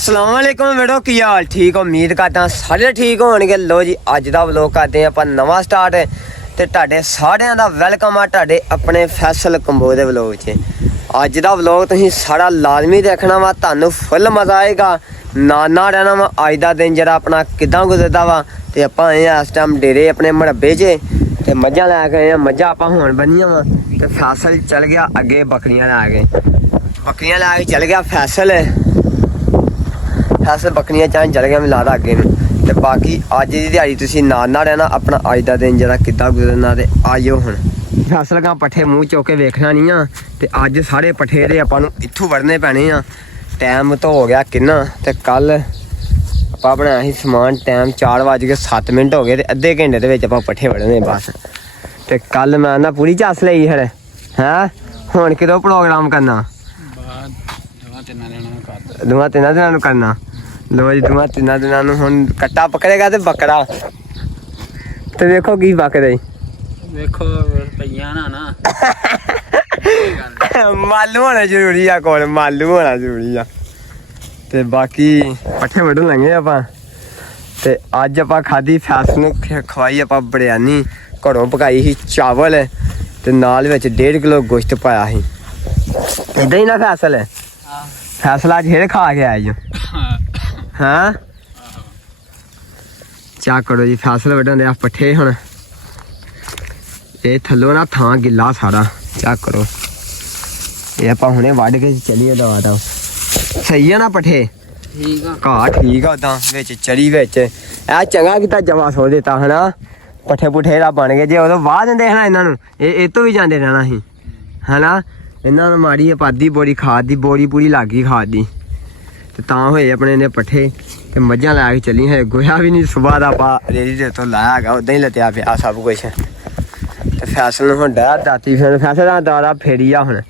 अस्सलाम वालेकुम बेटो की हाल ठीक हो उम्मीद करदा सारे ठीक होणगे। लो जी अज दा व्लॉग करदे आपां नवा स्टार्ट ते तुहाडे सारिਆਂ ਦਾ ਵੈਲਕਮ ਆ ਤੁਹਾਡੇ ਆਪਣੇ ਫੈਸਲ ਕੰਬੋ ਦੇ व्लॉग 'ਚ। ਅੱਜ ਦਾ व्लॉग ਤੁਸੀਂ ਸਾਰਾ ਲਾਜ਼ਮੀ ਦੇਖਣਾ ਵਾ, ਤੁਹਾਨੂੰ ਫੁੱਲ ਮਜ਼ਾ ਆਏਗਾ। ਨਾਨਾ ਰਹਿਣਾ ਵਾ ਅੱਜ ਦਾ ਦਿਨ ਜਿਹੜਾ ਆਪਣਾ ਕਿਦਾਂ ਗੁਜ਼ਰਦਾ ਵਾ। ਤੇ ਆਪਾਂ ਆਏ ਆ ਇਸ ਟਾਈਮ ਡੇਰੇ ਆਪਣੇ ਮੜੱਬੇ 'ਚ ਤੇ ਮੱਝਾਂ ਲੈ ਕੇ ਆਏ ਆ। ਮੱਝਾਂ ਆਪਾਂ ਹੁਣ ਬੰਨੀਆਂ ਵਾ ਤੇ ਫੈਸਲ ਚੱਲ ਗਿਆ ਅੱਗੇ ਬੱਕਰੀਆਂ ਲੈ ਕੇ ਚੱਲ ਗਿਆ ਫੈਸਲ ਬੱਕਰੀਆਂ ਚਾਹਣ ਚਲ ਗਿਆ ਮੈਨੂੰ ਲੱਗਦਾ ਅੱਗੇ ਨੂੰ। ਤੇ ਬਾਕੀ ਅੱਜ ਦੀ ਦਿਹਾੜੀ ਤੁਸੀਂ ਨਾਲ ਰਹਿਣਾ ਆਪਣਾ ਅੱਜ ਦਾ ਦਿਨ ਜਿਹੜਾ ਕਿੱਦਾਂ ਗੁਜ਼ਰਨਾ। ਤੇ ਆਇਓ ਹੁਣ ਫੈਸਲ ਕਾਂ ਪੱਠੇ ਮੂੰਹ ਚੁੱਕ ਕੇ ਵੇਖਣਾ ਨਹੀਂ ਆ। ਤੇ ਅੱਜ ਸਾਰੇ ਪੱਠੇ ਦੇ ਆਪਾਂ ਨੂੰ ਇੱਥੋਂ ਵੜਨੇ ਪੈਣੇ ਆ। ਟਾਈਮ ਤਾਂ ਹੋ ਗਿਆ ਕਿੰਨਾ ਤੇ ਕੱਲ ਆਪਾਂ ਬਣਾਇਆ ਸੀ ਸਮਾਨ ਟਾਈਮ 4:07 ਹੋ ਗਏ ਤੇ ਅੱਧੇ ਘੰਟੇ ਦੇ ਵਿੱਚ ਆਪਾਂ ਪੱਠੇ ਵੜਨੇ ਬਸ। ਤੇ ਕੱਲ ਮੈਂ ਨਾ ਪੂਰੀ ਚੱਸ ਲਈ ਫਿਰ ਹੈਂ। ਹੁਣ ਕਿਦੋਂ ਪ੍ਰੋਗਰਾਮ ਕਰਨਾ? ਦੋਵਾਂ ਤਿੰਨਾਂ ਦਿਨਾਂ ਨੂੰ ਕਰਨਾ। ਲੋ ਜੀ ਦੋਵਾਂ ਤਿੰਨਾਂ ਦਿਨਾਂ ਨੂੰ ਹੁਣ ਕੱਟਾ ਪਕੜੇਗਾ ਤੇ ਬੱਕਰਾ ਤੇ ਵੇਖੋ ਕੀ ਪੱਕਦਾ ਵੇਖੋ ਰੁਪਈਆ ਨਾ ਮਾਲੂ ਹੋਣਾ ਜ਼ਰੂਰੀ ਆ ਕੋਲ, ਮਾਲੂ ਹੋਣਾ ਜ਼ਰੂਰੀ ਆ। ਤੇ ਬਾਕੀ ਪੱਠੇ ਵੱਢਣ ਲੱਗੇ ਆਪਾਂ। ਤੇ ਅੱਜ ਆਪਾਂ ਖਾਧੀ ਫੈਸ ਨੂੰ ਖਵਾਈ ਆਪਾਂ ਬਿਰਿਆਨੀ ਘਰੋਂ ਪਕਾਈ ਸੀ ਚਾਵਲ ਤੇ ਨਾਲ ਵਿੱਚ 1.5 ਕਿਲੋ ਗੋਸ਼ਤ ਪਾਇਆ ਸੀ। ਇੱਦਾਂ ਹੀ ਨਾ ਫੈਸਲਾ ਅੱਜ ਫੇਰ ਖਾ ਕੇ ਆਇਆ ਜੀ ਹਾਂ। ਚਾ ਕਰੋ ਜੀ ਫੈਸਲ ਵੱਢਣ ਦੇ ਆ ਪੱਠੇ। ਹੁਣ ਇਹ ਥੱਲੋਂ ਨਾ ਥਾਂ ਗਿੱਲਾ ਸਾਰਾ ਚੈੱਕ ਕਰੋ। ਇਹ ਆਪਾਂ ਹੁਣੇ ਵੱਢ ਕੇ ਚੱਲੀਏ ਦਵਾ ਦਾ। ਸਹੀ ਆ ਨਾ ਪੱਠੇ? ਠੀਕ ਆ ਘਾਹ ਠੀਕ ਆ ਉਦਾਂ ਵਿੱਚ ਚਰੀ ਵਿੱਚ ਇਹ ਚੰਗਾ ਕੀਤਾ ਜਮਾ ਸੋ ਦਿੱਤਾ ਹਨਾ। ਪੱਠੇ ਪੁੱਠੇ ਦਾ ਬਣ ਗਏ ਜੇ ਉਦੋਂ ਵਾਹ ਦਿੰਦੇ ਹਨਾ ਇਹਨਾਂ ਨੂੰ ਇਹ ਤੋਂ ਵੀ ਜਾਂਦੇ ਰਹਿਣਾ ਸੀ ਹਨਾ। ਇਹਨਾਂ ਨੂੰ ਮਾੜੀ ਆਪਾਦੀ ਬੋਰੀ ਖਾਦ ਦੀ ਬੋਰੀ ਪੂਰੀ ਲੱਗ ਗਈ ਖਾਦ ਦੀ ਤੇ ਤਾਂ ਹੋਏ ਆਪਣੇ ਨੇ ਪੱਠੇ। ਤੇ ਮੱਝਾਂ ਲੈ ਕੇ ਚੱਲੀ ਹੈ ਗੋਹਾ ਵੀ ਨਹੀਂ ਸੁਬਾਹ ਦਾ ਆਪਾਂ ਰੇੜੀ ਦੇ ਤੋਂ ਲਾਇਆ ਹੈਗਾ ਉਦਾਂ ਹੀ ਲੱਤਿਆ ਪਿਆ ਸਭ ਕੁਛ। ਤੇ ਫੈਸਲ ਹੁਣ ਡਰ ਦਾਤੀ ਫਿਰ ਫੈਸਲ ਦਾ ਦਾਰਾ ਫੇਰੀ ਆ। ਹੁਣ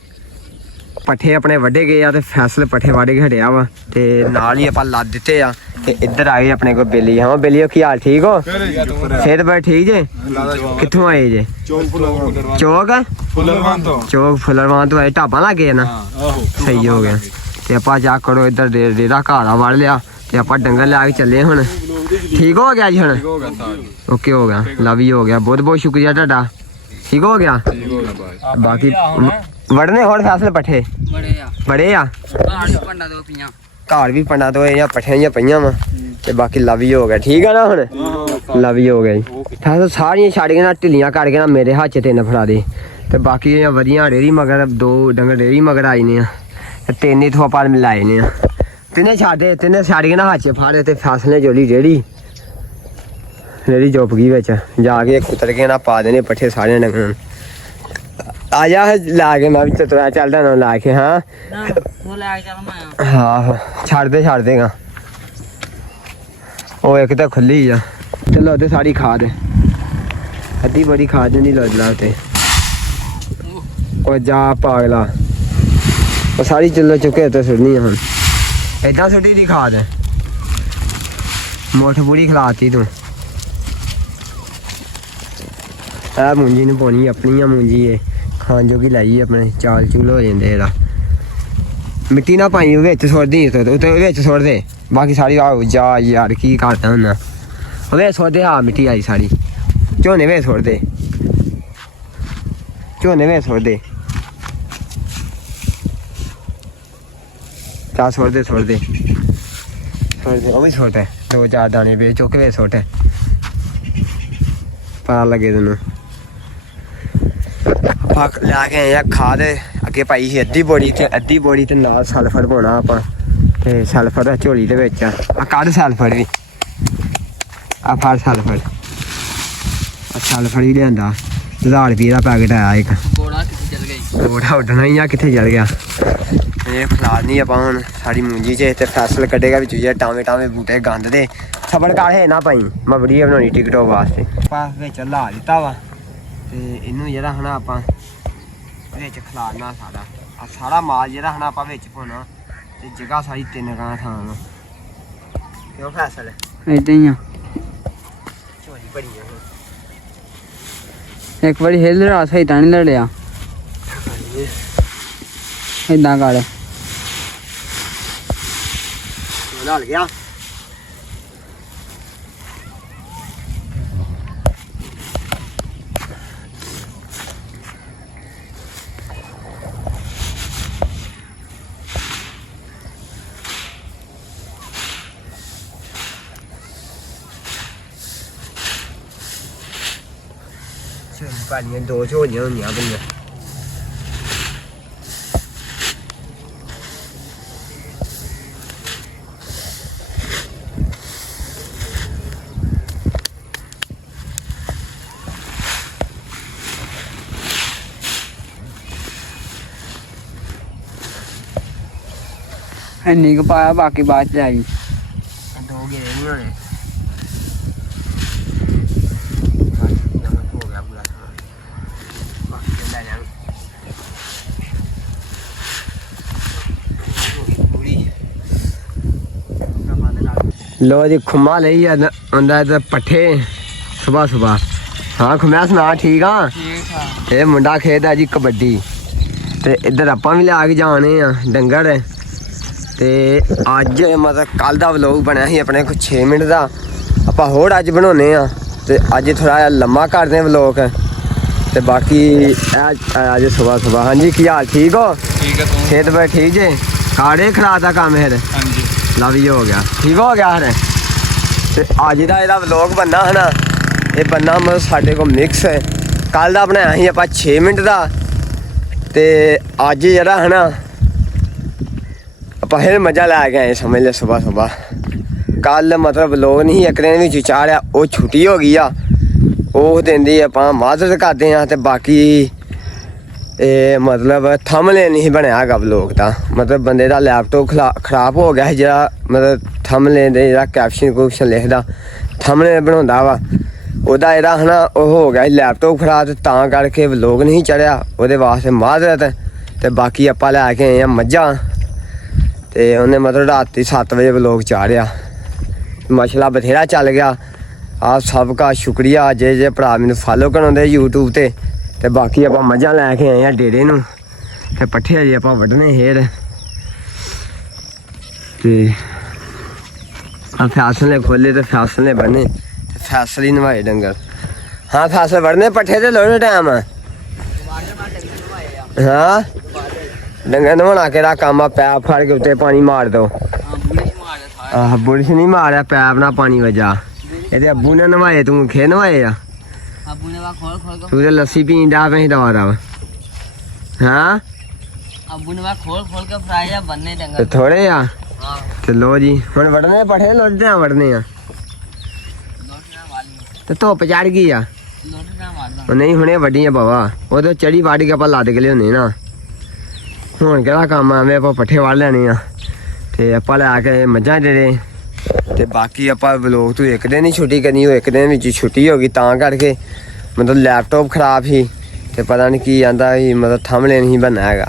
ਪੱਠੇ ਆਪਣੇ ਵੱਢੇ ਗਏ ਆ ਤੇ ਫੈਸਲ ਪੱਠੇ ਵੱਢ ਕੇ ਹਟਿਆ ਵਾ ਤੇ ਨਾਲ ਹੀ ਆਪਾਂ ਲੱਦ ਦਿੱਤੇ ਆ। ਤੇ ਇੱਧਰ ਆ ਗਏ ਆਪਣੇ ਕੋਲ ਬੇਲੀ। ਹਾਂ ਬੇਲੀਓ ਕੀ ਹਾਲ ਠੀਕ ਹੋ? ਸਿਹਤ ਬੜੇ ਠੀਕ ਜੇ? ਕਿੱਥੋਂ ਆਏ ਜੇ? ਚੌਕ ਫੁੱਲਰਵਾਨ ਤੋਂ ਆਏ। ਢਾਬਾ ਲੱਗੇ ਨਾ ਸਹੀ ਹੋ ਗਿਆ। ਤੇ ਆਪਾਂ ਜਾ ਕਰੋ ਇੱਧਰ ਡੇਰਾ ਘਾੜਾ ਵੜ ਲਿਆ ਤੇ ਆਪਾਂ ਡੰਗਰ ਲੈ ਕੇ ਚੱਲੇ ਹੁਣ। ਠੀਕ ਹੋ ਗਿਆ ਜੀ ਹੁਣ? ਓਕੇ ਹੋ ਗਿਆ। ਲਵ ਯੂ ਹੋ ਗਿਆ। ਬਹੁਤ ਬਹੁਤ ਸ਼ੁਕਰੀਆ ਤੁਹਾਡਾ। ਠੀਕ ਹੋ ਗਿਆ। ਬਾਕੀ ਵੜਨੇ ਹੋਰ ਫੈਸਲ ਪੱਠੇ ਬੜੇ ਆ। ਘਰ ਵੀ ਪੰਡਾ ਦੋ ਜਾਂ ਪੱਠਿਆਂ ਜਾਂ ਪਈਆਂ ਵਾ। ਤੇ ਬਾਕੀ ਲਵ ਯੂ ਹੋ ਗਿਆ। ਠੀਕ ਆ ਨਾ ਹੁਣ? ਲਵ ਯੂ ਹੋ ਗਿਆ ਜੀ। ਫੈਸਲ ਸਾਰੀਆਂ ਛੱਡ ਕੇ ਨਾ ਢਿੱਲੀਆਂ ਕੱਢ ਕੇ ਨਾ ਮੇਰੇ ਹੱਥ 'ਚ 3 ਫੜਾ ਦੇ। ਤੇ ਬਾਕੀ ਵਧੀਆ ਰੇੜੀ ਮਗਰ 2 ਡੰਗਰ ਰੇੜੀ ਮਗਰ ਆਈ ਨੇ ਆ ਤੇ 3 ਇਥੋਂ ਆਪਾਂ ਮਿਲਾਏ ਨੇ ਆ। ਤਿੰਨੇ ਛੱਡ ਕੇ ਨਾ ਹੱਥ 'ਚ ਫਾੜੇ ਤੇ ਫੈਸਲੇ ਜੋਲੀ ਰੇੜੀ ਜੁੱਪ ਗਈ ਵਿੱਚ ਜਾ ਕੇ ਕੁੱਤਰ ਕੇ ਨਾ ਪਾ ਦੇਣੇ ਪੱਠੇ ਸਾਰਿਆਂ ਡੰਗਰਾਂ। ਆ ਜਾ ਲਾ ਕੇ ਮੈਂ ਵੀ ਤੁਰਾ ਚੱਲਦਾ ਨਾ ਲਾ ਕੇ। ਹਾਂ ਹਾਂ ਛੱਡ ਦੇਗਾ ਉਹ ਇੱਕ ਤਾਂ ਖੁੱਲੀ ਆ। ਚਲੋ ਉਹਦੇ ਸਾਰੀ ਖਾਦ ਅੱਧੀ ਬੜੀ ਖਾਦ ਨਹੀਂ ਲੋਜਲਾ ਤੇ ਉਹ ਜਾ ਪਾਗਲਾ ਉਹ ਸਾਰੀ ਚੱਲੋ ਚੁੱਕੇ ਤੇ ਸੁਣਨੀ ਹੁਣ ਏਦਾਂ ਸੁੱਟੀ ਦੀ ਖਾਦ ਮੋਠ ਪੂਰੀ ਖਿਲਾਤੀ ਤੂੰ। ਆ ਮੂੰਜੀ ਨੂੰ ਪਾਉਣੀ ਆਪਣੀ ਆ ਮੂੰਜੀ ਇਹ ਖਾਣ ਜੋਗੀ ਲਾਈ ਆਪਣੇ ਚਾਲ ਚੂਲ ਹੋ ਜਾਂਦੇ। ਇਹਦਾ ਮਿੱਟੀ ਨਾ ਪਾਈ ਵਿੱਚ ਸੁੱਟਦੀ ਉੱਤੇ ਵਿੱਚ ਸੁੱਟ ਦੇ। ਬਾਕੀ ਸਾਰੀ ਜਾ ਯਾਰ ਕੀ ਕਰਦਾ ਹੁੰਦਾ ਉਹਦੇ ਸੁੱਟਦੇ। ਹਾਂ ਮਿੱਟੀ ਆਈ ਸਾਰੀ ਝੋਨੇ ਵਿੱਚ ਸੁੱਟ ਦੇ ਚਾ ਸੁੱਟ ਦੇ ਉਹ ਵੀ ਸੁੱਟ 2-4 ਦਾਣੇ ਵੇ ਚੁੱਕ ਵੇ ਸੁੱਟ ਪਤਾ ਲੱਗੇ ਤੈਨੂੰ। ਆਪਾਂ ਲੈ ਕੇ ਆਏ ਆ ਖਾਦ ਅੱਗੇ ਪਾਈ ਸੀ ਅੱਧੀ ਬੋਰੀ ਤੇ ਨਾਲ ਸਲਫਰ ਪਾਉਣਾ ਆਪਾਂ। ਤੇ ਸਲਫਰ ਦਾ ਝੋਲੀ ਦੇ ਵਿੱਚ ਆ ਕੱਢ ਸਲਫਰ ਵੀ ਆ ਫੜ ਸਲਫਰ ਹੀ ਲਿਆਂਦਾ 1000 ਰੁਪਏ ਦਾ ਪੈਕਟ ਆਇਆ ਇੱਕ। ਗੋੜਾ ਉੱਡਣਾ ਹੀ ਆ ਕਿੱਥੇ ਚਲ ਗਿਆ। ਇਹ ਖਿਲਾ ਨਹੀਂ ਆਪਾਂ ਹੁਣ ਸਾਰੀ ਮੂੰਜੀ 'ਚ ਤੇ ਫੈਸਲ ਕੱਢੇਗਾ ਵਿੱਚ ਟਾਵੇਂ ਬੂਟੇ ਗੰਦ ਦੇ ਸਬੜ ਕਾਲੇ ਨਾ ਪਾਈ। ਮੈਂ ਵੀਡੀਓ ਬਣਾਉਣੀ ਟਿਕਟੋਕ ਵਾਸਤੇ। ਆਪਾਂ ਵਿੱਚ ਲਾ ਦਿੱਤਾ ਵਾ ਤੇ ਇਹਨੂੰ ਜਿਹੜਾ ਹੁਣ ਆਪਾਂ ਵਿੱਚ ਖਿਲਾਰਨਾ ਸਾਰਾ ਮਾਲ ਜਿਹੜਾ ਹੁਣ ਆਪਾਂ ਵਿੱਚ ਪਾਉਣਾ। ਤੇ ਜਗ੍ਹਾ ਸਾਰੀ 3 ਗਾਂ ਥਾਂ ਵਾ। ਕਿਉਂ ਫੈਸਲ ਏਦਾਂ ਹੀ ਆ। ਝੋਲੀ ਬੜੀ ਆ ਇੱਕ ਵਾਰੀ ਹਿੱਲ ਰਿਹਾ ਸਹੀ ਤਾਂ ਨਹੀਂ ਲੜਿਆ ਏਦਾਂ ਕਰ ਢਲ ਗਿਆ ਪਾਣੀਆਂ ਦੋ ਝੋਲੀਆਂ ਹੁੰਦੀਆਂ ਪਈਆਂ ਇੰਨੀ ਕੁ ਪਾਇਆ ਬਾਕੀ ਬਾਅਦ ਚ ਆਈ ਦੋ ਗਏ ਨਹੀਂ ਹੋਣੇ लो जी खुमा ਲਈ ਆਂਦਾ ਤੇ ਪੱਠੇ ਸਵੇਰ ਸਵੇਰ ਹਾਂ ਖੁਮਿਆ ਸੁਣਾ ਠੀਕ ਆ ਠੀਕ ਆ ਇਹ ਮੁੰਡਾ ਖੇਡਦਾ ਜੀ ਕਬੱਡੀ ਤੇ ਇੱਧਰ ਆਪਾਂ ਵੀ ਲਿਆ ਕੇ ਜਾਣੇ ਆ ਡੰਗਰ ਤੇ ਅੱਜ ਮਤਲਬ ਕੱਲ ਦਾ ਵਲੌਗ ਬਣਿਆ ਸੀ ਆਪਣੇ ਕੋਲ 6 ਮਿੰਟ ਦਾ ਆਪਾਂ ਹੋਰ ਅੱਜ ਬਣਾਉਨੇ ਆ ਤੇ ਅੱਜ ਥੋੜਾ ਜਿਹਾ ਲੰਮਾ ਕਰਦੇ ਆ ਵਲੌਗ ਤੇ ਬਾਕੀ ਅੱਜ ਸਵੇਰ ਸਵੇਰ ਹਾਂਜੀ ਕੀ ਹਾਲ ਠੀਕ ਹੋ ਠੀਕ ਆ ਤੂੰ ਖੇਤ ਬੈ ਠੀਕ ਜੇ ਕਾੜੇ ਖਰਾਦ ਦਾ ਕੰਮ ਹੈ ਹਾਂਜੀ ਲਵੀ ਹੋ ਗਿਆ ਠੀਕ ਹੋ ਗਿਆ ਹਰੇ ਤੇ ਅੱਜ ਦਾ ਇਹਦਾ ਵਲੌਗ ਬੰਨਾ ਹੈ ਨਾ ਇਹ ਬੰਨਾ ਮਤਲਬ ਸਾਡੇ ਕੋਲ ਮਿਕਸ ਹੈ ਕੱਲ ਦਾ ਬਣਾਇਆ ਸੀ ਆਪਾਂ 6 ਮਿੰਟ ਦਾ ਤੇ ਅੱਜ ਜਿਹੜਾ ਹੈ ਨਾ ਆਪਾਂ ਫਿਰ ਮਜ਼ਾ ਲੈ ਕੇ ਆਏ ਸਮਝ ਲੈ ਸਵੇਰ ਸਵੇਰ ਕੱਲ ਮਤਲਬ ਵਲੌਗ ਨਹੀਂ ਇੱਕ ਦਿਨ ਵਿੱਚ ਚਾੜਿਆ ਉਹ ਛੁੱਟੀ ਹੋ ਗਈ ਆ ਉਹ ਦਿਨ ਦੀ ਆਪਾਂ ਮਾਦਦ ਕਰਦੇ ਆ ਤੇ ਬਾਕੀ ਇਹ ਮਤਲਬ ਥੰਬਨੇਲ ਨਹੀਂ ਬਣਿਆ ਹੈਗਾ ਵਲੌਗ ਦਾ ਮਤਲਬ ਬੰਦੇ ਦਾ ਲੈਪਟਾਪ ਖਰਾਬ ਹੋ ਗਿਆ ਜਿਹੜਾ ਮਤਲਬ ਥੰਬਨੇਲ ਦੇ ਜਿਹੜਾ ਕੈਪਸ਼ਨ ਲਿਖਦਾ ਥੰਬਨੇਲ ਬਣਾਉਂਦਾ ਵਾ ਉਹਦਾ ਜਿਹੜਾ ਹੈ ਨਾ ਉਹ ਹੋ ਗਿਆ ਲੈਪਟਾਪ ਖਰਾਬ ਤੇ ਤਾਂ ਕਰਕੇ ਵਲੌਗ ਨਹੀਂ ਚੜਿਆ ਉਹਦੇ ਵਾਸਤੇ ਮਾਜ਼ਰਤ ਤੇ ਬਾਕੀ ਆਪਾਂ ਲੈ ਕੇ ਆਏ ਆ ਮੱਝਾਂ ਤੇ ਉਹਨੇ ਮਤਲਬ ਰਾਤੀ 7 ਵਜੇ ਵਲੌਗ ਚਾੜਿਆ ਮਸਲਾ ਬਥੇਰਾ ਚੱਲ ਗਿਆ ਆਪ ਸਭ ਦਾ ਸ਼ੁਕਰੀਆ ਜੇ ਭਰਾ ਮੈਨੂੰ ਫਾਲੋ ਕਰਾਉਂਦੇ YouTube ਤੇ ਬਾਕੀ ਆਪਾਂ ਮੱਝਾਂ ਲੈ ਕੇ ਆਏ ਆ ਡੇਰੇ ਨੂੰ ਤੇ ਪੱਠੇ ਅਜੇ ਆਪਾਂ ਵੱਢਣੇ ਫੇਰ ਤੇ ਆ ਫੈਸਲੇ ਖੋਲੇ ਤੇ ਫੈਸਲੇ ਬੰਨੇ ਤੇ ਫੈਸਲੇ ਨਵਾਏ ਡੰਗਰ ਹਾਂ ਫੈਸਲੇ ਵੱਢਣੇ ਪੱਠੇ ਤੇ ਲੋੜੇ ਟਾਈਮ ਹਾਂ ਡੰਗਰ ਨਵਾਉਣਾ ਕਿਹੜਾ ਕੰਮ ਆ ਪੈਪ ਫੜ ਕੇ ਉੱਤੇ ਪਾਣੀ ਮਾਰ ਦੋ ਆਹ ਬੁਰਸ਼ ਨਹੀਂ ਮਾਰਿਆ ਪੈਪ ਨਾਲ ਪਾਣੀ ਵਜਾ ਇਹਦੇ ਅੱਬੂ ਨੇ ਨਵਾਏ ਤੂੰ ਖੇ ਨਵਾਏ ਆ ਅੱਬੂ ਨੇ ਵਾ ਖੋਲ ਖੋਲ ਕੇ ਤੂੰ ਤੇ ਲੱਸੀ ਪੀਂਦਾ ਪਈ ਦਵਾ ਦਾ ਹਾਂ ਅੱਬੂ ਨੇ ਵਾ ਖੋਲ ਖੋਲ ਕੇ ਫਰਾਇਆ ਬੰਨੇ ਤੇ ਡੰਗਰ ਥੋੜੇ ਆ ਹਾਂ ਤੇ ਲੋ ਜੀ ਹੁਣ ਵੜਨੇ ਪੱਠੇ ਲੋਟਾਂ ਵੜਨੇ ਆ ਲੋਟਣਾ ਵਾਲੀ ਤੇ ਧੁੱਪ ਚੜ ਗਈ ਆ ਲੋਟਣਾ ਵਾਲਾ ਉਹ ਨਹੀਂ ਹੁਣੇ ਵੱਡੀਆਂ ਬਾਵਾ ਉਹਦੇ ਚੜੀ ਵੱਢ ਕੇ ਆਪਾਂ ਲੱਦ ਕੇ ਲਿਆਉਣੇ ਨਾ ਹੁਣ ਕਿਹੜਾ ਕੰਮ ਆਵੇਂ ਆਪਾਂ ਪੱਠੇ ਵੱਢ ਲੈਣੇ ਆ ਤੇ ਆਪਾਂ ਲੈ ਕੇ ਮੱਝਾਂ ਡੇਰੇ ਤੇ ਬਾਕੀ ਆਪਾਂ ਵਲੌਗ ਤੋਂ ਇੱਕ ਦਿਨ ਹੀ ਛੁੱਟੀ ਕਰਨੀ ਉਹ ਇੱਕ ਦਿਨ ਵਿੱਚ ਛੁੱਟੀ ਹੋ ਗਈ ਤਾਂ ਕਰਕੇ ਮਤਲਬ ਲੈਪਟਾਪ ਖਰਾਬ ਸੀ ਤੇ ਪਤਾ ਨਹੀਂ ਕੀ ਆਂਦਾ ਸੀ ਮਤਲਬ ਥੰਬਨੇਲ ਨਹੀਂ ਬਣਨਾ ਹੈਗਾ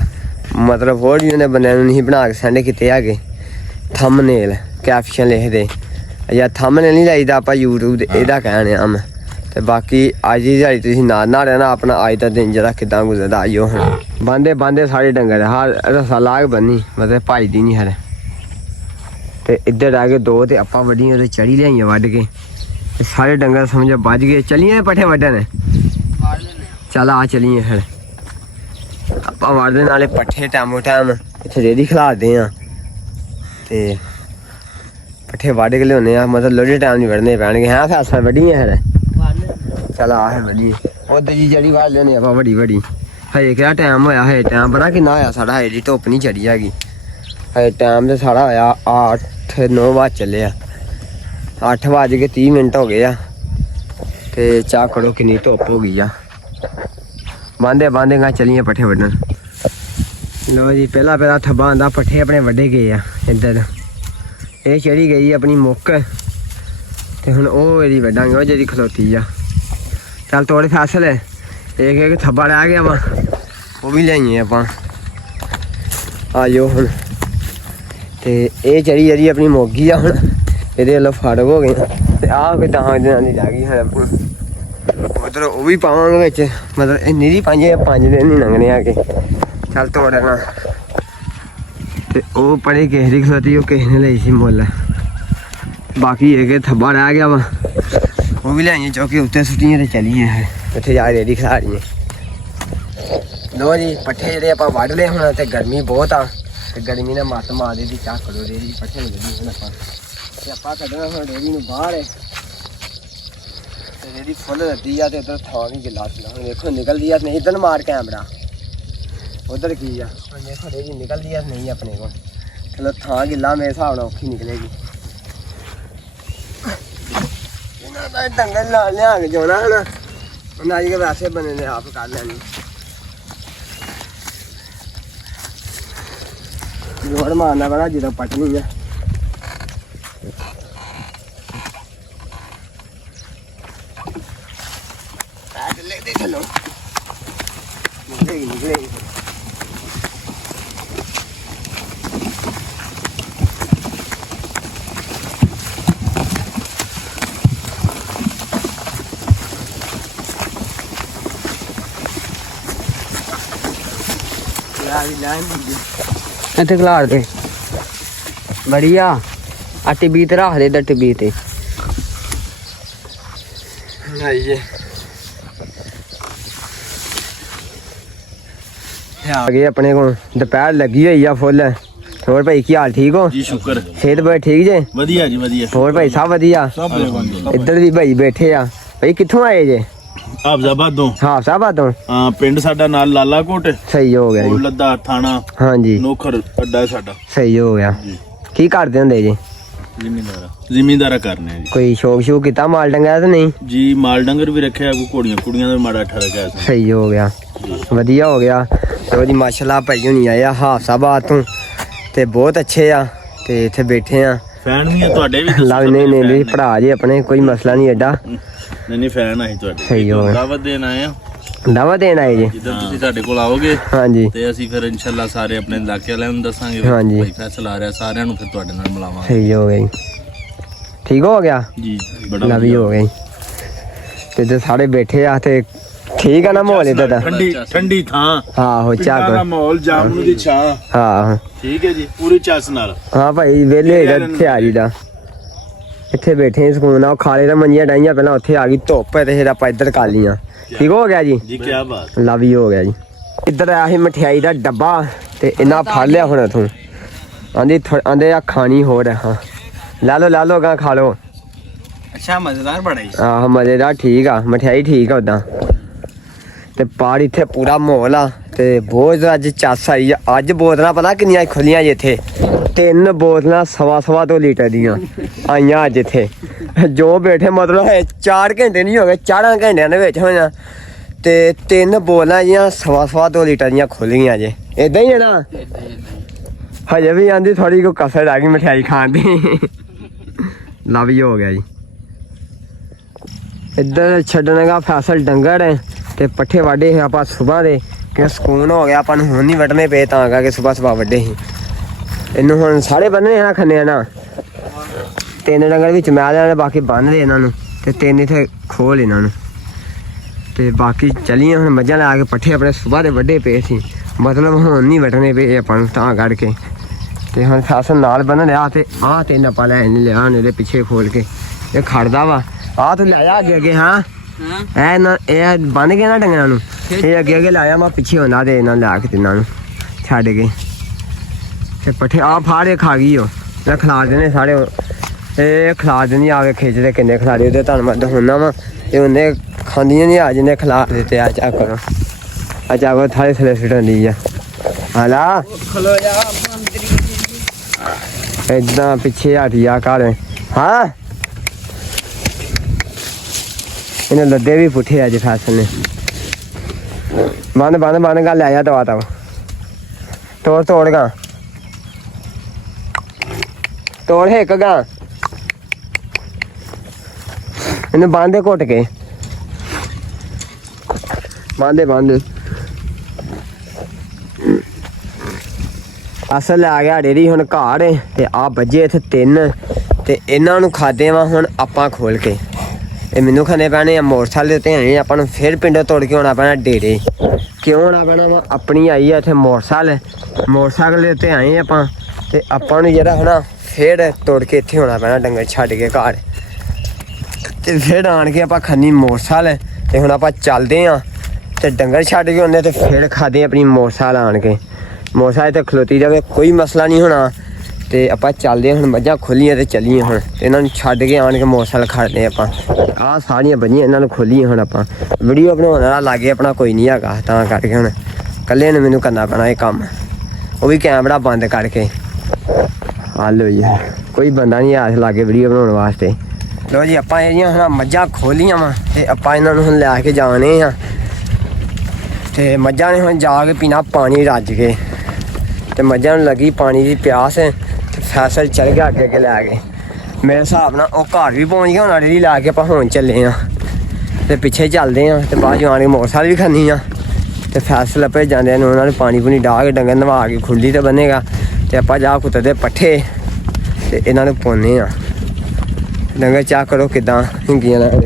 ਮਤਲਬ ਹੋਰ ਵੀ ਉਹਨੇ ਬੰਦਿਆਂ ਨੂੰ ਨਹੀਂ ਬਣਾ ਕੇ ਸੈਂਡ ਕੀਤੇ ਹੈਗੇ ਥੰਬਨੇਲ ਕੈਪਸ਼ਨ ਲਿਖਦੇ ਜਾਂ ਥੰਬਨੇਲ ਨਹੀਂ ਲਾਈਦਾ ਆਪਾਂ YouTube ਤੇ ਇਹਦਾ ਕਹਿਣੇ ਆ ਮੈਂ ਤੇ ਬਾਕੀ ਅੱਜ ਦੀ ਦਿਹਾੜੀ ਤੁਸੀਂ ਨਾਲ ਰਹਿਣਾ ਆਪਣਾ ਅੱਜ ਦਾ ਦਿਨ ਜਿਹੜਾ ਕਿੱਦਾਂ ਗੁਜ਼ਰਦਾ ਆਇਓ ਹੁਣ ਬੰਦੇ ਸਾਰੇ ਡੰਗਰ ਹਰ ਰਸਾ ਲਾਗ ਬੰਨੀ ਮਤਲਬ ਭਜਦੀ ਨਹੀਂ ਹਰ ਤੇ ਇੱਧਰ ਆ ਗਏ ਦੋ ਤੇ ਆਪਾਂ ਵੱਡੀਆਂ ਉਹਦੇ ਚੜੀ ਲਿਆਈਆਂ ਵੱਢ ਕੇ ਤੇ ਸਾਰੇ ਡੰਗਰ ਸਮਝ ਵੱਜ ਗਏ ਚਲੀਏ ਪੱਠੇ ਵੱਢਣ ਮਾਰ ਲੈਣੇ ਚੱਲ ਆ ਚਲੀਏ ਫਿਰ ਆਪਾਂ ਵੱਢਦੇ ਨਾਲੇ ਪੱਠੇ ਟਾਈਮ ਇੱਥੇ ਰੇੜੀ ਖਿਲਾਰਦੇ ਆ ਤੇ ਪੱਠੇ ਵੱਢ ਕੇ ਲਿਆਉਂਦੇ ਆ ਮਤਲਬ ਲੋੜੇ ਟਾਈਮ ਨਹੀਂ ਵੱਢਣੇ ਪੈਣਗੇ ਹਾਂ ਫੈਸਲਾ ਵੱਢੀਆਂ ਫਿਰ ਮਾਰ ਲੈਣੇ ਚੱਲ ਆ ਹੈ ਵੱਢੀਏ ਉਹਦੇ ਜੀ ਜਿਹੜੀ ਵੱਢ ਲੈਣੇ ਆਪਾਂ ਵੱਡੀ ਹਜੇ ਕਿਹੜਾ ਟਾਈਮ ਹੋਇਆ ਹਜੇ ਟਾਈਮ ਬੜਾ ਕਿੰਨਾ ਹੋਇਆ ਸਾਡਾ ਹਜੇ ਦੀ ਧੁੱਪ ਨਹੀਂ ਚੜੀ ਹੈਗੀ ਹਜੇ ਟਾਈਮ ਤੇ ਸਾਡਾ ਹੋਇਆ 8-9 ਵਜੇ ਚੱਲਿਆ 8 ਵੱਜ ਕੇ 30 ਮਿੰਟ ਹੋ ਗਏ ਆ ਤੇ ਚਾਹ ਕਰੋ ਕਿੰਨੀ ਧੁੱਪ ਹੋ ਗਈ ਆ ਬਾਂਦੇ ਗਾ ਚਲੀਏ ਪੱਠੇ ਵੱਢਣ ਲੋ ਜੀ ਪਹਿਲਾ ਥੱਬਾ ਆਂਦਾ ਪੱਠੇ ਆਪਣੇ ਵੱਢੇ ਗਏ ਆ ਇੱਧਰ ਇਹ ਚੜੀ ਗਈ ਆਪਣੀ ਮੁੱਕ ਤੇ ਹੁਣ ਉਹ ਇਹਦੀ ਵੱਢਾਂਗੇ ਉਹ ਜਿਹੜੀ ਖਲੋਤੀ ਆ ਚੱਲ ਤੋੜੇ ਫਸਲ ਇੱਕ ਥੱਬਾ ਰਹਿ ਗਿਆ ਵਾ ਉਹ ਵੀ ਲਿਆਈਏ ਆਪਾਂ ਆਜੋ ਹੁਣ ਤੇ ਇਹ ਜਿਹੜੀ ਆਪਣੀ ਮੋਗੀ ਆ ਹੁਣ ਇਹਦੇ ਵੱਲੋਂ ਫਾੜਕ ਹੋ ਗਏ ਤੇ ਆਹ ਕੋਈ 10 ਦਿਨਾਂ ਦੀ ਰਹਿ ਗਈ ਹੁਣ ਆਪਣਾ ਉਧਰ ਉਹ ਵੀ ਪਾਵਾਂਗੇ ਵਿੱਚ ਮਤਲਬ ਇਹ ਨੀਰੀ 5 ਦਿਨ ਨਹੀਂ ਲੰਘਣੇ ਆ ਕੇ ਚੱਲ ਤੋੜਨਾ ਤੇ ਉਹ ਪਰੇ ਕਿਸੇ ਦੀ ਖਲੋਤੀ ਉਹ ਕਿਸੇ ਨੇ ਲਈ ਸੀ ਮੁੱਲ। ਬਾਕੀ ਇਹ ਕਿ ਥੱਬਾ ਰਹਿ ਗਿਆ ਵਾ ਉਹ ਵੀ ਲਿਆਈਆਂ ਚੌਕੇ ਉੱਤੇ ਸੁੱਟੀਆਂ ਤੇ ਚਲੀਏ ਇੱਥੇ ਜਾ ਰੇੜੀ ਖਿਲਾ ਰਹੀਆਂ। ਲੋ ਜੀ ਪੱਠੇ ਜਿਹੜੇ ਆਪਾਂ ਵੱਢ ਲਏ ਹੁਣ ਤੇ ਗਰਮੀ ਬਹੁਤ ਆ ਤੇ ਗਰਮੀ ਨੇ ਮੱਤ ਮਾਰ ਦਿੱਤੀ ਚੱਕ ਲੋ ਰੇੜੀ ਪੱਠੇ ਨੂੰ ਲੱਗੀ ਹੁਣ ਆਪਾਂ ਤੇ ਆਪਾਂ ਕੱਢਣਾ ਹੁਣ ਰੇੜੀ ਨੂੰ ਬਾਹਰ ਤੇ ਰੇੜੀ ਫੁੱਲ ਲੱਦੀ ਆ ਤੇ ਉਧਰ ਥਾਂ ਵੀ ਗਿੱਲਾ ਸੀ ਹੁਣ ਵੇਖੋ ਨਿਕਲਦੀ ਆ ਨਹੀਂ ਇੱਧਰ ਮਾਰ ਕੈਮਰਾ ਉਧਰ ਕੀ ਆ ਹੁਣ ਵੇਖੋ ਰੇੜੀ ਨਿਕਲਦੀ ਆ ਨਹੀਂ ਆਪਣੇ ਕੋਲ ਚਲੋ ਥਾਂ ਗਿੱਲਾ ਮੇਰੇ ਹਿਸਾਬ ਨਾਲ ਔਖੀ ਨਿਕਲੇਗੀ। ਇਹਨਾਂ ਦਾ ਡੰਗਰ ਲਾ ਲਿਆ ਕੇ ਜਾਣਾ ਹਨਾ ਉਹਨਾਂ ਅੱਜ ਵੈਸੇ ਬਣੇ ਨੇ ਆਪ ਕਰ ਲੈਣੀ ਜੋੜ ਮਾਰਨਾ ਪੈਣਾ ਜਦੋਂ ਪਟਣੀ ਆ ਦੇ ਚਲੋ ਨਿਕਲੇ ਇੱਥੇ ਖਲਾਰ ਦੇ ਬੜੀਆ ਆ ਟਿੱਬੀ ਤੇ ਰੱਖ ਦੇ ਇੱਧਰ ਟਿੱਬੀ ਤੇ ਆਈਏ ਆ ਗਏ ਆਪਣੇ ਕੋਲ ਦੁਪਹਿਰ ਲੱਗੀ ਹੋਈ ਆ ਫੁੱਲ। ਹੋਰ ਭਾਈ ਕੀ ਹਾਲ ਠੀਕ ਹੋ ਜੀ ਸ਼ੁਕਰ ਸਿਹਤ ਬੜੀ ਠੀਕ ਜੇ ਵਧੀਆ ਜੀ ਵਧੀਆ ਹੋਰ ਭਾਈ ਸਭ ਵਧੀਆ ਸਭ ਇੱਧਰ ਵੀ ਭਾਈ ਬੈਠੇ ਆ ਭਾਈ ਕਿੱਥੋਂ ਆਏ ਜੇ ਹਾਫਜ਼ਾਬਾਦੋਂ ਹਾਫਸਾਬਾਦੋਂ ਹਾਂ ਪਿੰਡ ਸਾਡਾ ਨਾਲ ਲਾਲਾਕੋਟ ਸਹੀ ਹੋ ਗਿਆ ਜੀ ਲੱਦਾ ਥਾਣਾ ਹਾਂਜੀ ਨੋਖਰ ਅੱਡਾ ਸਾਡਾ ਸਹੀ ਹੋ ਗਿਆ ਜੀ ਕੀ ਕਰਦੇ ਹੁੰਦੇ ਜੀ ਜ਼ਿਮੀਂਦਾਰਾ ਕਰਨੇ ਆ ਜੀ ਕੋਈ ਸ਼ੌਕ ਸ਼ੂਕ ਕੀਤਾ ਮਾਲ ਡੰਗਿਆ ਤੇ ਨਹੀਂ ਜੀ ਮਾਲ ਡੰਗਰ ਵੀ ਰੱਖਿਆ ਕੋ ਕੁੜੀਆਂ ਕੁੜੀਆਂ ਦਾ ਮਾੜਾ ਠਰ ਗਿਆ ਸੀ ਸਹੀ ਹੋ ਗਿਆ ਵਧੀਆ ਹੋ ਗਿਆ ਤੇ ਉਹਦੀ ਮਾਸ਼ਾਅੱਲਾ ਭਾਈ ਹੁਣੀ ਆਏ ਆ ਹਾਫਸਾਬਾਦ ਤੋਂ ਤੇ ਬਹੁਤ ਅੱਛੇ ਆ ਤੇ ਇੱਥੇ ਬੈਠੇ ਆ ਫੈਨ ਵੀ ਆ ਤੁਹਾਡੇ ਵੀ ਲਾ ਨਹੀਂ ਭਰਾ ਜੀ ਆਪਣੇ ਕੋਈ ਮਸਲਾ ਨਹੀਂ ਐਡਾ ਨਹੀਂ ਫੈਨ ਆਹੀ ਤੁਹਾਡੇ ਸਹੀ ਹੋ ਗਿਆ ਦਾਵਤ ਦੇਣ ਆਏ ਆ ਦਾਵਾ ਦੇਣ ਆਏ ਜੀ ਜਿੱਦਾਂ ਤੁਸੀਂ ਸਾਡੇ ਕੋਲ ਆਓਗੇ ਹਾਂਜੀ ਤੇ ਅਸੀਂ ਫਿਰ ਇਨਸ਼ਾਅੱਲਾ ਸਾਰੇ ਆਪਣੇ ਇਲਾਕੇ ਵਾਲਿਆਂ ਨੂੰ ਦੱਸਾਂਗੇ ਹਾਂਜੀ। ਭਾਈ ਫੈਸਲਾ ਆ ਰਿਹਾ ਸਾਰਿਆਂ ਨੂੰ ਫਿਰ ਤੁਹਾਡੇ ਨਾਲ ਮਿਲਾਵਾਂਗੇ ਸਹੀ ਹੋ ਗਿਆ ਜੀ ਠੀਕ ਹੋ ਗਿਆ ਜੀ ਬੜਾ ਲਾ ਵੀ ਹੋ ਗਿਆ ਜੀ ਤੇ ਇੱਧਰ ਸਾਰੇ ਬੈਠੇ ਆ ਤੇ ਠੀਕ ਆ ਨਾ ਮਾਹੌਲ ਇੱਧਰ ਦਾ ਠੰਡੀ ਠੰਡੀ ਥਾਂ ਆਹੋ ਪਿੰਡਾਂ ਦਾ ਚੱਕ ਮਾਹੌਲ ਜਾਮਨੂ ਦੀ ਛਾਂ ਹਾਂ ਠੀਕ ਹੈ ਜੀ ਪੂਰੀ ਚੱਸ ਨਾਲ ਹਾਂ ਭਾਈ ਵਿਹਲੇ ਇੱਥੇ ਆ ਜੀ ਦਾ ਇੱਥੇ ਬੈਠੇ ਸਕੂਨ ਨਾਲ ਖਾਲੇ ਦਾ ਮੰਜੀਆਂ ਡਾਈਆਂ ਪਹਿਲਾਂ ਉੱਥੇ ਆ ਗਈ ਧੁੱਪ ਤੇ ਫਿਰ ਆਪਾਂ ਇੱਧਰ ਕਰ ਲੀਆਂ ਠੀਕ ਹੋ ਗਿਆ ਜੀ ਜੀ ਕੀ ਬਾਤ ਲਵੀ ਹੋ ਗਿਆ ਜੀ ਇੱਧਰ ਆਇਆ ਸੀ ਮਠਿਆਈ ਦਾ ਡੱਬਾ ਤੇ ਇਹਨਾਂ ਫੜ ਲਿਆ ਹੁਣ ਇਥੋਂ ਆਂਦੇ ਆ ਖਾਣੀ ਹੋਰ ਹਾਂ ਲਾ ਲੋ ਗਾ ਖਾ ਲੋ ਅੱਛਾ ਮਜ਼ੇਦਾਰ ਬੜਾ ਹੀ ਆਹ ਮਜ਼ੇਦਾਰ ਠੀਕ ਆ ਮਠਿਆਈ ਠੀਕ ਆ ਉਦਾਂ ਤੇ ਪਾੜ ਇੱਥੇ ਪੂਰਾ ਮਾਹੌਲ ਆ ਤੇ ਬਹੁਤ ਅੱਜ ਚੱਸ ਆਈ ਆ ਅੱਜ ਬੋਤਲਾਂ ਪਤਾ ਕਿੰਨੀਆਂ ਖੁੱਲੀਆਂ ਜੀ ਇੱਥੇ 3 ਬੋਤਲਾਂ 2.5 ਲੀਟਰ ਦੀਆਂ ਆਈਆਂ ਅੱਜ ਇੱਥੇ ਜੋ ਬੈਠੇ ਮਤਲਬ 4 ਘੰਟੇ ਨਹੀਂ ਹੋ ਗਏ 4 ਘੰਟਿਆਂ ਦੇ ਵਿੱਚ ਹੋਈਆਂ ਤੇ 3 ਬੋਤਲਾਂ ਜੀਆਂ 2.5 ਲੀਟਰ ਦੀਆਂ ਖੁੱਲੀਆਂ ਜੇ ਇਦਾਂ ਹੀ ਹੈ ਨਾ ਹਜੇ ਵੀ ਆਂਦੀ ਥੋੜੀ ਕੋ ਕਸਰ ਆ ਗਈ ਮਠਿਆਈ ਖਾਣ ਦੀ ਲਵ ਹੀ ਹੋ ਗਿਆ ਜੀ ਇੱਧਰ ਛੱਡਣ ਦਾ ਫੈਸਲ ਡੰਗਰ ਹੈ ਤੇ ਪੱਠੇ ਵਾਢੇ ਆਪਾਂ ਸਵੇਰ ਦੇ ਕਿ ਸਕੂਨ ਹੋ ਗਿਆ ਆਪਾਂ ਨੂੰ ਹੁਣ ਨਹੀਂ ਵੱਢਣੇ ਪਏ ਤਾਂ ਕਰਕੇ ਸਵੇਰ ਵੱਢੇ ਸੀ ਇਹਨੂੰ ਹੁਣ ਸਾਰੇ ਬੰਨਣੇ ਆ ਖੰਨੇ ਆ ਨਾ 3 ਡੰਗਰ ਵਿੱਚ ਮੈਂ ਲੈਣੇ ਬਾਕੀ ਬੰਨ ਦੇ ਇਹਨਾਂ ਨੂੰ ਤੇ 3 ਇੱਥੇ ਖੋਲ ਇਹਨਾਂ ਨੂੰ ਤੇ ਬਾਕੀ ਚਲੀਆਂ ਹੁਣ ਮੱਝਾਂ ਲਾ ਕੇ ਪੱਠੇ ਆਪਣੇ ਸਵੇਰ ਦੇ ਵੱਢੇ ਪਏ ਸੀ ਮਤਲਬ ਹੁਣ ਨਹੀਂ ਵੱਢਣੇ ਪਏ ਆਪਾਂ ਨੂੰ ਤਾਂ ਕੱਢ ਕੇ ਤੇ ਹੁਣ ਫੈਸਲ ਨਾਲ ਬੰਨ ਲਿਆ ਤੇ ਆਹ 3 ਆਪਾਂ ਲੈ ਨਹੀਂ ਲਿਆ ਹੁਣ ਇਹਦੇ ਪਿੱਛੇ ਖੋਲ ਕੇ ਇਹ ਖੜਦਾ ਵਾ ਆਹ ਤੂੰ ਲੈ ਜਾ ਅੱਗੇ ਹਾਂ ਇਹ ਬੰਨ ਕੇ ਨਾ ਡੰਗਰਾਂ ਨੂੰ ਇਹ ਅੱਗੇ ਲਾਇਆ ਮੈਂ ਪਿੱਛੇ ਹੁੰਦਾ ਤੇ ਇਹਨਾਂ ਲਿਆ ਕੇ ਤਿੰਨਾਂ ਨੂੰ ਛੱਡ ਕੇ ਤੇ ਪੱਠੇ ਆ ਫਾੜੇ ਖਾ ਗਈ ਉਹ ਮੈਂ ਖਿਲਾ ਦੇਣੇ ਸਾਰੇ ਇਹ ਖਿਲਾ ਦਿੰਦੀ ਆ ਕੇ ਖਿੱਚਦੇ ਕਿੰਨੇ ਖਿਲਾੜੇ ਉਹਦੇ ਤੁਹਾਨੂੰ ਮੈਂ ਦਿਖਾਉਣਾ ਵਾ ਤੇ ਉਹਨੇ ਖਾਂਦੀਆਂ ਨਹੀਂ ਆ ਜਿੰਨੇ ਖਿਲਾ ਦਿੱਤੇ ਆ ਚਾ ਕਰੋ ਆ ਚਾ ਕੋ ਥਾਲੇ ਥਲੇ ਸਿੱਟਣ ਦੀ ਆ ਹਾਲਾ ਖਲੋ ਜਾ ਏਦਾਂ ਪਿੱਛੇ ਹਟਿਆ ਕਰ ਹਾਂ ਇਹਨੇ ਲੱਦੇ ਵੀ ਪੁੱਠੇ ਅੱਜ ਫਸਲ ਨੇ ਬੰਨ ਗਾ ਲੈ ਜਾ ਦਵਾ ਤਾ ਤੋੜ ਗਾ ਤੋੜ ਇੱਕ ਗਾ ਇਹਨੂੰ ਬੰਨਦੇ ਘੁੱਟ ਕੇ ਬੰਨਦੇ ਅਸਲ ਆ ਗਿਆ ਡੇਰੀ ਹੁਣ ਘਾੜ ਤੇ ਆ ਵੱਜੇ ਇੱਥੇ 3 ਤੇ ਇਹਨਾਂ ਨੂੰ ਖਾਦੇ ਵਾ ਹੁਣ ਆਪਾਂ ਖੋਲ ਕੇ ਇਹ ਮੈਨੂੰ ਖਾਣੇ ਪੈਣੇ ਆ ਮੋਟਰਸਾਈਕਲ ਦੇ ਉੱਤੇ ਆਏ ਆਪਾਂ ਨੂੰ ਫਿਰ ਪਿੰਡੋਂ ਤੋੜ ਕੇ ਆਉਣਾ ਪੈਣਾ ਡੇਰੇ ਕਿਉਂ ਆਉਣਾ ਪੈਣਾ ਵਾ ਆਪਣੀ ਆਈ ਆ ਇੱਥੇ ਮੋਟਰਸਾਈਕਲ ਦੇ ਉੱਤੇ ਆਏ ਆਪਾਂ ਤੇ ਆਪਾਂ ਨੂੰ ਜਿਹੜਾ ਹਨਾ ਫੇਰ ਤੋੜ ਕੇ ਇੱਥੇ ਹੋਣਾ ਪੈਣਾ ਡੰਗਰ ਛੱਡ ਕੇ ਘਰ ਤੇ ਫੇਰ ਆਣ ਕੇ ਆਪਾਂ ਖੰਨੀ ਮੋਟਰਸਾਈਕਲ ਤੇ ਹੁਣ ਆਪਾਂ ਚੱਲਦੇ ਆ ਤੇ ਡੰਗਰ ਛੱਡ ਕੇ ਆਉਂਦੇ ਤੇ ਫੇਰ ਖਾਦੇ ਆਪਣੀ ਮੋਟਰਸਾਈਕਲ ਆਣ ਕੇ ਮੋਟਰਸਾਈਕਲ ਤੇ ਖਲੋਤੀ ਜਾਵੇ ਕੋਈ ਮਸਲਾ ਨਹੀਂ ਹੋਣਾ ਤੇ ਆਪਾਂ ਚੱਲਦੇ ਹੁਣ ਮੱਝਾਂ ਖੋਲੀਆਂ ਤੇ ਚੱਲੀਆਂ ਹੁਣ ਤੇ ਇਹਨਾਂ ਨੂੰ ਛੱਡ ਕੇ ਆਣ ਕੇ ਮੋਟਰਸਾਈਕਲ ਖੜਦੇ ਆਪਾਂ ਆਹ ਸਾਰੀਆਂ ਬੱਝੀਆਂ ਇਹਨਾਂ ਨੂੰ ਖੋਲੀਆਂ ਹੁਣ ਆਪਾਂ ਵੀਡੀਓ ਬਣਾਉਣ ਵਾਲਾ ਲਾਗੇ ਆਪਣਾ ਕੋਈ ਨਹੀਂ ਹੈਗਾ ਤਾਂ ਕਰਕੇ ਹੁਣ ਇਕੱਲੇ ਨੂੰ ਮੈਨੂੰ ਕਰਨਾ ਪੈਣਾ ਇਹ ਕੰਮ ਉਹ ਵੀ ਕੈਮਰਾ ਬੰਦ ਕਰਕੇ ਆ ਲਓ ਜੀ ਕੋਈ ਬੰਦਾ ਨਹੀਂ ਆਸ ਲਾਗੇ ਵੀਡੀਓ ਬਣਾਉਣ ਵਾਸਤੇ ਲਓ ਜੀ ਆਪਾਂ ਜਿਹੜੀਆਂ ਹੁਣ ਮੱਝਾਂ ਖੋਲੀਆਂ ਵਾ ਤੇ ਆਪਾਂ ਇਹਨਾਂ ਨੂੰ ਹੁਣ ਲੈ ਕੇ ਜਾਣੇ ਆ ਤੇ ਮੱਝਾਂ ਨੇ ਹੁਣ ਜਾ ਕੇ ਪੀਣਾ ਪਾਣੀ ਰੱਜ ਕੇ ਤੇ ਮੱਝਾਂ ਨੂੰ ਲੱਗੀ ਪਾਣੀ ਦੀ ਪਿਆਸ ਤੇ ਫੈਸਲ ਚੱਲ ਗਿਆ ਅੱਗੇ ਲੈ ਕੇ ਮੇਰੇ ਹਿਸਾਬ ਨਾਲ ਉਹ ਘਰ ਵੀ ਪਹੁੰਚ ਗਿਆ ਹੁਣ ਡੇਰੀ ਲਾ ਕੇ ਆਪਾਂ ਹੁਣ ਚੱਲੇ ਆ ਤੇ ਪਿੱਛੇ ਚੱਲਦੇ ਆ ਤੇ ਬਾਅਦ ਜਾਣ ਕੇ ਮੋਟਰਸਾਈਕਲ ਵੀ ਖੰਨੀ ਆ ਤੇ ਫੈਸਲ ਆਪੇ ਜਾਂਦੇ ਨੂੰ ਉਹਨਾਂ ਨੂੰ ਪਾਣੀ ਪੂਣੀ ਡਾਹ ਕੇ ਡੰਗਰ ਨਵਾ ਕੇ ਖੁੱਲੀ ਤੇ ਬੰਨੇਗਾ ਤੇ ਆਪਾਂ ਜਾ ਕੁੱਤੇ ਦੇ ਪੱਠੇ ਤੇ ਇਹਨਾਂ ਨੂੰ ਪਾਉਂਦੇ ਆ ਡੰਗਰ ਚਾਹ ਕਰੋ ਕਿਦਾਂ ਹਿੰਗੀਆਂ ਨਾਲ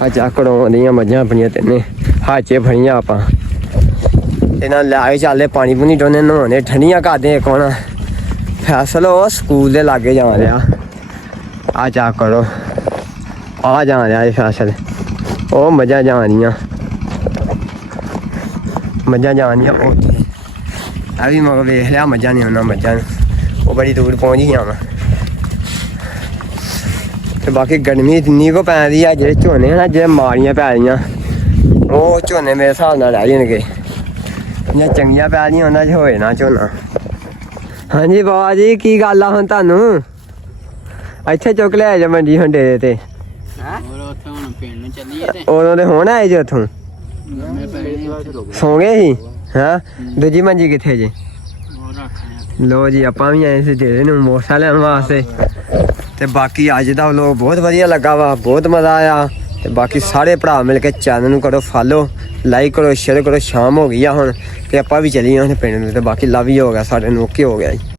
ਆ ਚਾਹ ਕਰੋ ਆਉਂਦੀਆਂ ਮੱਝਾਂ ਆਪਣੀਆਂ ਤਿੰਨੇ ਹਾਚੇ ਫੜੀਆਂ ਆਪਾਂ ਇਹਨਾਂ ਲੈ ਕੇ ਚੱਲਦੇ ਪਾਣੀ ਪੂਣੀ ਡੋਨੇ ਨਹਾਉਣੇ ਠੰਡੀਆਂ ਕਰਦੇ ਕੋਣ ਫੈਸਲ ਉਹ ਸਕੂਲ ਦੇ ਲਾਗੇ ਜਾ ਰਿਹਾ ਆ ਚਾਹ ਕਰੋ ਆ ਜਾ ਰਿਹਾ ਇਹ ਫੈਸਲ ਉਹ ਮੱਝਾਂ ਜਾਣੀਆਂ ਉੱਥੇ ਆ ਵੀ ਮਗਰ ਵੇਖ ਲਿਆ ਮੱਝਾਂ ਨਹੀਂ ਉਹਨਾਂ ਮੱਝਾਂ ਉਹ ਬੜੀ ਦੂਰ ਪਹੁੰਚ ਗਈਆਂ ਵਾ ਤੇ ਬਾਕੀ ਗਰਮੀ ਇੰਨੀ ਕੋ ਪੈਂਦੀ ਆ ਜਿਹੜੇ ਝੋਨੇ ਨਾ ਜਿਹੜੇ ਮਾਰੀਆਂ ਪੈ ਰਹੀਆਂ ਉਹ ਝੋਨੇ ਮੇਰੇ ਹਿਸਾਬ ਨਾਲ ਰਹਿ ਜਾਣਗੇ ਜਾਂ ਚੰਗੀਆਂ ਪੈ ਰਹੀਆਂ ਉਹਨਾਂ 'ਚ ਹੋਏ ਨਾ ਝੋਨਾ ਹਾਂਜੀ ਬਾਬਾ ਜੀ ਕੀ ਗੱਲ ਆ ਹੁਣ ਤੁਹਾਨੂੰ ਇੱਥੇ ਚੁੱਕ ਲਿਆ ਜਾ ਮੰਡੀ ਹੁਣ ਡੇਰੇ ਤੇ ਹੋਰ ਉੱਥੇ ਹੁਣ ਪਿੰਡ ਨੂੰ ਚੱਲੀਏ ਤੇ ਉਦੋਂ ਦੇ ਹੁਣ ਆਏ ਜੇ ਉੱਥੋਂ ਸੌਂ ਗਏ ਸੀ ਹਾਂ ਦੂਜੀ ਮੰਜੀ ਕਿੱਥੇ ਜੇ ਹੋਰ ਰੱਖਣੇ ਲੋ ਜੀ ਆਪਾਂ ਵੀ ਆਏ ਸੀ ਡੇਰੇ ਨੂੰ ਮੋਟਰਸਾਈਕਲ ਲੈਣ ਵਾਸਤੇ ਤੇ ਬਾਕੀ ਅੱਜ ਦਾ ਵਲੋਗ ਬਹੁਤ ਵਧੀਆ ਲੱਗਾ ਵਾ ਬਹੁਤ ਮਜ਼ਾ ਆਇਆ ਤੇ ਬਾਕੀ ਸਾਰੇ ਭਰਾ ਮਿਲ ਕੇ ਚੈਨਲ ਨੂੰ ਕਰੋ ਫਾਲੋ ਲਾਈਕ ਕਰੋ ਸ਼ੇਅਰ ਕਰੋ ਸ਼ਾਮ ਹੋ ਗਈ ਆ ਹੁਣ ਤੇ ਆਪਾਂ ਵੀ ਚੱਲੀਏ ਹੁਣ ਪਿੰਡ ਨੂੰ ਤੇ ਬਾਕੀ ਲਵ ਹੀ ਹੋ ਗਿਆ ਸਾਡੇ ਨੂੰ ਓਕੇ ਹੋ ਗਿਆ ਜੀ।